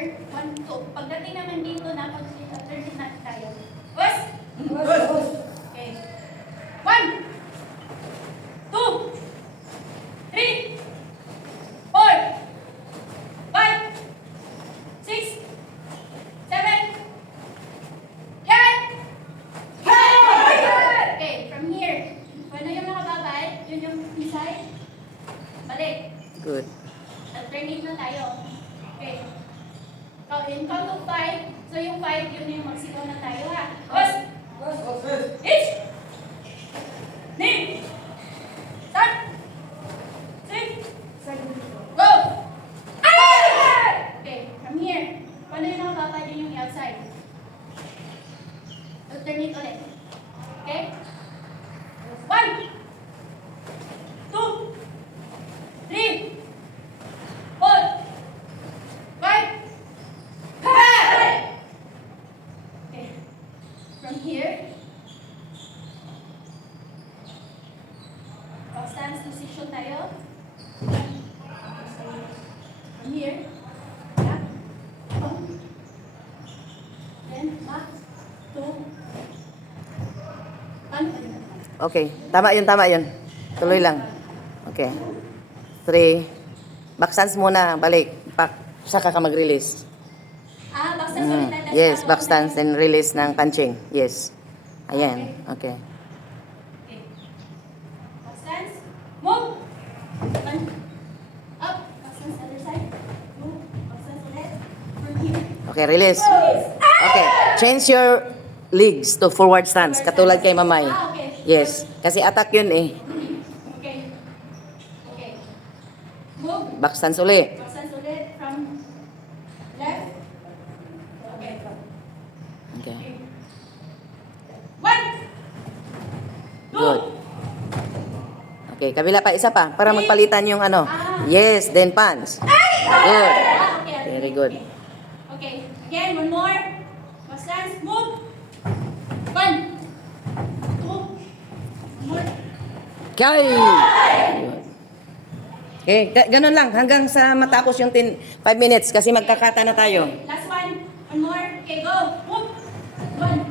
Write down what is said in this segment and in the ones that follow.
order. 1, 2. Pagdating naman dito, napag-alternate natin tayo. Boss! Okay. 1, 2, 3, 4, 5, 6, 7, 8! Okay, from here. Kung ano yung nakababay, yun yung inside. Balik. Good. Alternate na tayo. Okay. So, in count of 5, so yung 5, yun yung magsigaw na tayo ha. Boss! Each! Name! Start! Sing! Go! Okay, from here. Paano yung nakababay din yung outside? Alternate ulit. Okay? 1, 2, 3, 4, 5, 6! Okay. From here, back stance position tayo. From here, back, up, then back, 2, Okay. Tama yun. Tuloy lang. Okay. 3. Back stance muna. Balik. Saka ka mag-release. back stance ulit tayo. Yes, back stance and release ng punching. Yes. Ayan. Okay. Okay. Back stance, move. One, up, back stance other side. Move, back stance ulit. From here. Okay, release. Okay. Change your legs to forward stance. Katulad kay Mamay. Okay. Yes. Kasi attack yun eh. Okay. Okay. Move. Back stance uli. Back stance ulit from left. Okay. Okay. Okay. 1, 2, Good. Okay, kabila pa. Isa pa. Para magpalitan yung ano. Yes, then punch. Good. Okay. Very good. Okay. Again, one more. Back stance, move. 1, 2, more. Okay. Okay, ganun lang. Hanggang sa matapos yung 5 minutes kasi magkakata na tayo. Last one. One more. Okay, go. Move. 1,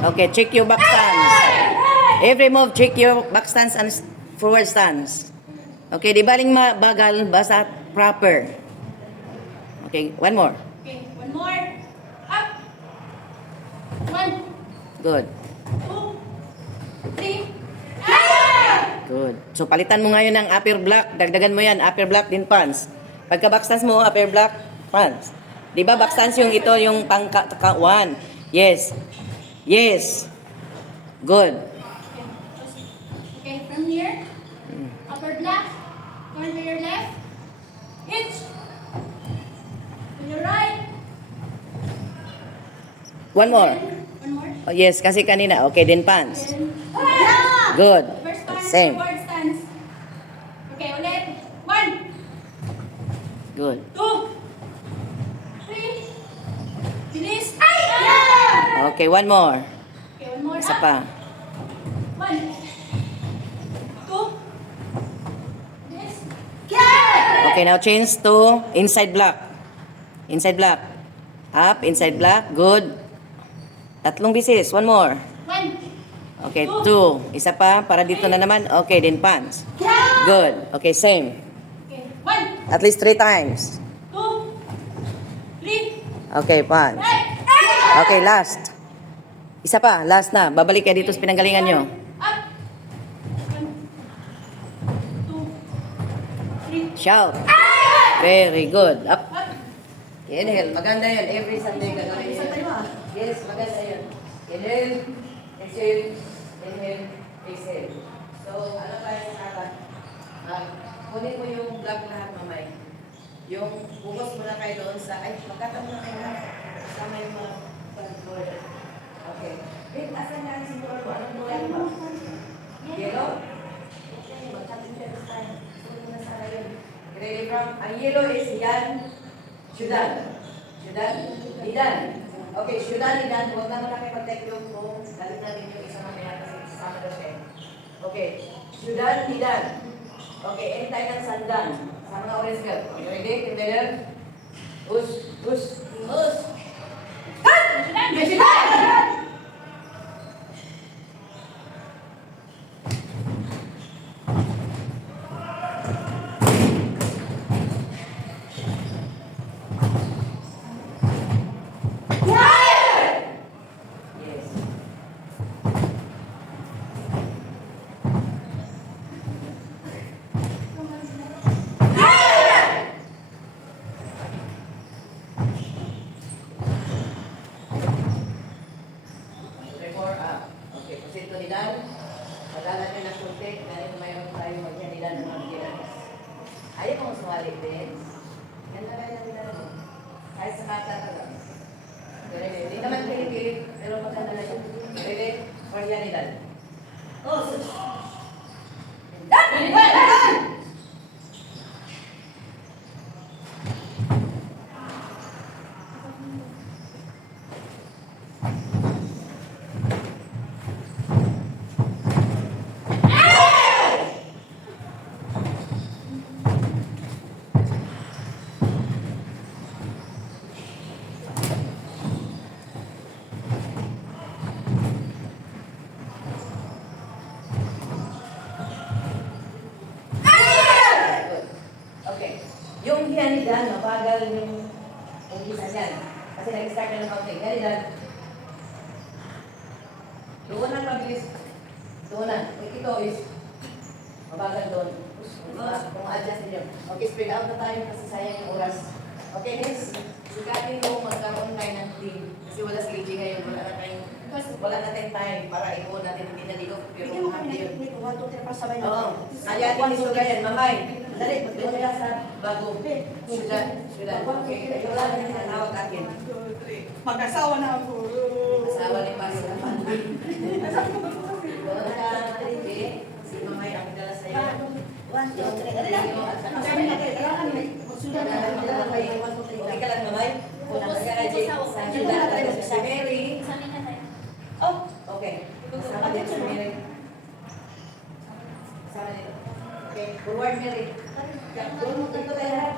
2. Okay, check your back stance. Every move, check your back stance and forward stance. Okay, di baling bagal, basta proper. Okay, one more. Okay, one more. Up. 1, Good. 2, 3. Good. So, palitan mo ngayon ng upper block. Dagdagan mo yan, upper block din pants. Pagka back stance mo, upper block, pants. Di ba back stance yung ito, yung pang 1. Yes. Yes. Good. Okay, from here. Upper block. Turn to your left. Hitch. To your right. One more. One more. Oh, yes, kasi kanina. Okay, then pants. Good. First stance, Same. forward stance. Okay, ulit. 1, Good. 2, 3. Finish. Okay, one more. Okay, one more. Isa Up. pa. 1, 2. Finish. Okay, now change to inside block. Inside block. Up, inside block. Good. 3 bisis. One more. 1, Okay, 2. Isa pa, para dito na naman. Okay, then pants. Good. Okay, same. okay, 1, At least 3 times. 2, 3. Okay, pants. Okay, last. Isa pa, last na. Babalik kayo dito sa pinanggalingan nyo. Up. 1, 2, 3. Shout. Very good. Up. Up. Inhale. Maganda yan. Every Sunday gagawin yan. Yes, maganda yan. Inhale. Exhale. Inhale. Exhale. So, ano tayo sa kata? Kunin mo yung vlog lahat, mamay. Yung bukos muna kayo doon sa... Ay, magkata muna kayo lahat. Kasama yung mga controller. Okay. Wait, asan na si Lord? Anong buhay mo? Yellow? Okay, magkating first time. Kunin mo na sa ngayon. Ready from... Ang yellow is yan. Syudan. Syudan? Idan. Okay, syudan, idan. Huwag na muna kayo mag-take yung kung galit natin yung isa mamaya kasi isama daw siya. Okay. Syudan, idan. Okay, end tayo ng sandan. Sa mga orange girl. Okay, ready? Together? Push, push, push. Yes. Before, okay, posito nila. Padalan nyo ng kunti, dahil mayroon tayo magyanila ng mga kiranas. Ayaw kong sumali, Vince. Yan na kaya nila mo. Kahit sa kata ka lang. Hindi naman pilit-pilit, pero maganda na yun. Pwede, or yanila. Oh, okay. Yung hiyanidan, mabagal yung umpisa niyan. Kasi nag-start na ng counting. Hiyanidan. Doon ang mabilis. Doon na. Ito is mabagal doon. Kung adjust niyo. Okay, spread out na tayo kasi sayang yung oras. Okay, next. Sigatin mo magkaroon tayo ng team. Kasi wala si Gigi ngayon. Wala na tayong time para ipon natin hindi nalilo. Pero Bigyan mo kami yun. ng 1, 2, 3 para sabay na. Oo. Ayatin ni Suga yan, mamay. Dali, magdala ka sa bago. Suga, Suga. Okay, ikaw lang yung nanawag akin. Mag-asawa na ako. Asawa ni Pastor naman. Doon ka, Trige. Si mamay ang dala sa'yo. 1, 2, 3. Dali na. Sabi na kayo, kailangan may magsulat na kami nila. May 1, 2, 3. Okay ka lang, mamay. Sa si Mary. Sanay na tayo. Oh, Okay. Kasama dito si Mary. Kasama dito. Okay, forward Mary. Doon mo dito tayo lahat.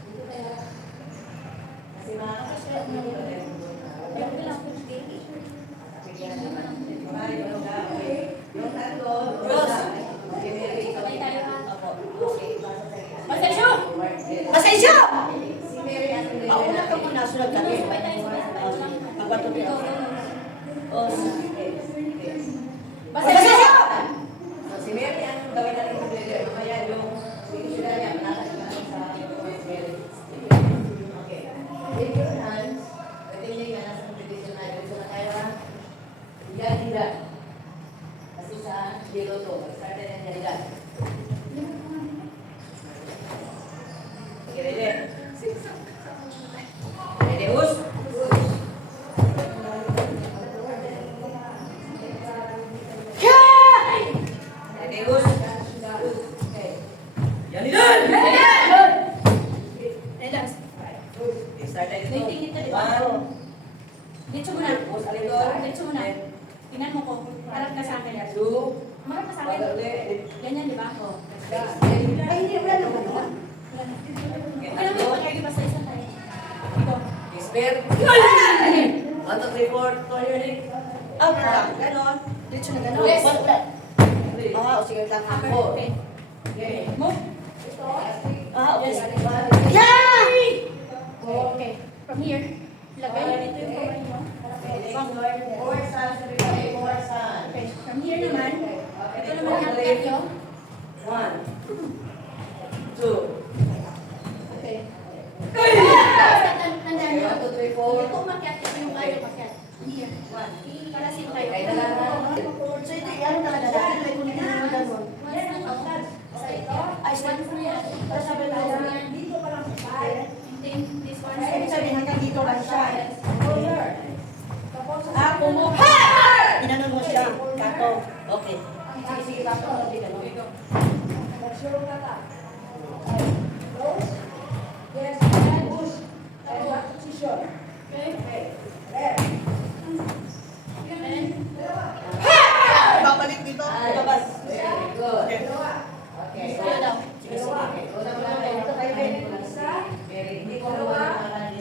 Dito tayo lahat. Kasi makakasya. Dito tayo. Ayoko lang po. Bigyan naman. Mamay, ano ka? Okay. Yung tatlo. Rosa. Okay, Mary. Sabay tayo, ha? Opo. Okay, basa tayo. Pasensya! Forward, yes. pasensya! Si Mary ang Ako na ka muna, sulat kami. Sabay tayo, sabay tayo. Magbato niya. Oh, Pasensya! So, si Mary ang gawin natin sa leader. Mamaya yung sila niya, nakakita sa Mary. Okay. With your hands, pwede nga nasa competition na yun. So, na tayo ha? Yan, hindi. Kasi sa zero to. Start na yan yan. Okay, ready? Ready, Us? Ready, Us? Okay. Yan, yan! Relax. Start tayo dito. Waiting ito, di ba? Dito muna. Dito muna. Tingnan mo ko. Harap ka sa akin. Harap ka sa akin. Ganyan, di ba? Oh. ay, hindi, wala naman. Alam mo, pag basta isa tayo. Ito. Expert. 1, 2, 3, 4. Turn your leg. Up, ganon. Dito na ganon. Yes. Wala. Ah, o sige, lang. Upper Oh. pen. Okay. Move. Ah, okay. Yes. Yeah! Okay. From here. Lagay dito yung kamay mo. Forward stand. Forward stand. Okay. From here naman. Ito naman yung pen nyo. 1, 2. Okay. Tandaan nyo. 1, 2, 3, 4. Ito umakyat. Ito yung kayo umakyat. Here. Para same tayo. Okay, dalawa. So, ito, ano talaga? Dahil may kunin na naman ganon. Ay, One for yan. Tapos sabi na lang, Dito pa lang sa side. Maintain this one. ay, ibig sabihin hanggang dito lang siya. Ah, inanon mo siya. Kato. Okay. Sige, sige, kato. Hindi ganon. Babalik dito. Labas. Very good. Okay. Kaya daw. Sige, sige. Una mo lang tayo. Ito kayo, Mary. Mary, hindi ko naman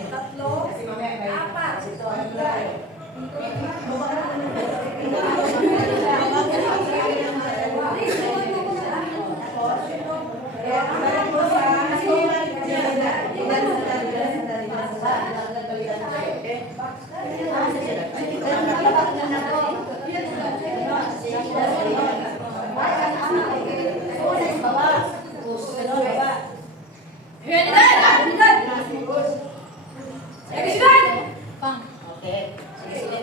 Pang. Okay. Sige, sige.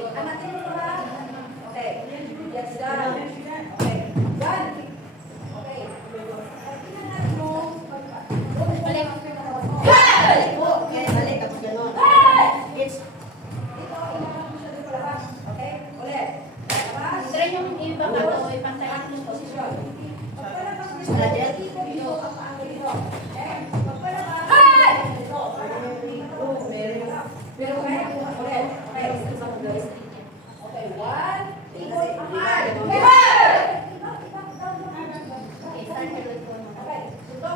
Okay. Yes, down. Okay. Done. Okay. Balik. Balik po. Okay, balik. Tapos ganon. It's Okay. Ulit. Labas. Try yung ibaba ko, ipantayin yung posisyon. Nadia. Pero kaya ulit. Okay. Okay. One. Okay.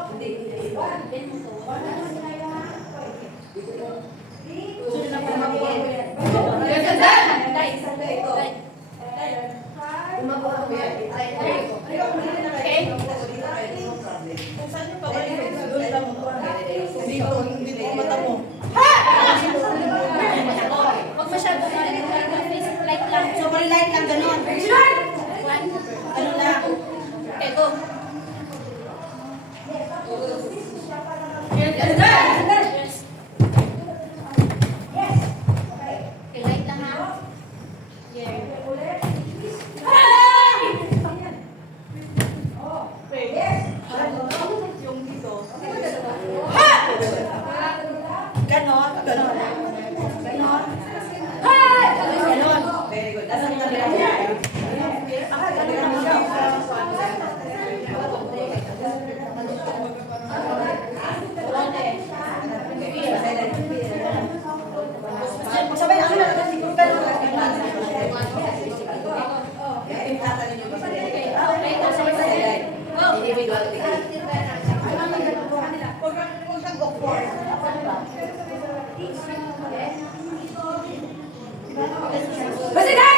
Hindi. One. Sunod na po mag-iin. Dito ang mata mo. Huwag masyado face light lang. So, light lang ganon. One. Ano lang. Okay, go. Yes. Okay, light lang ha. Yeah. Ganon. Ganon. Ganon. Ganon. Very good. Nasa mga ganon. Sabay ako na lang siguro pero Basta na!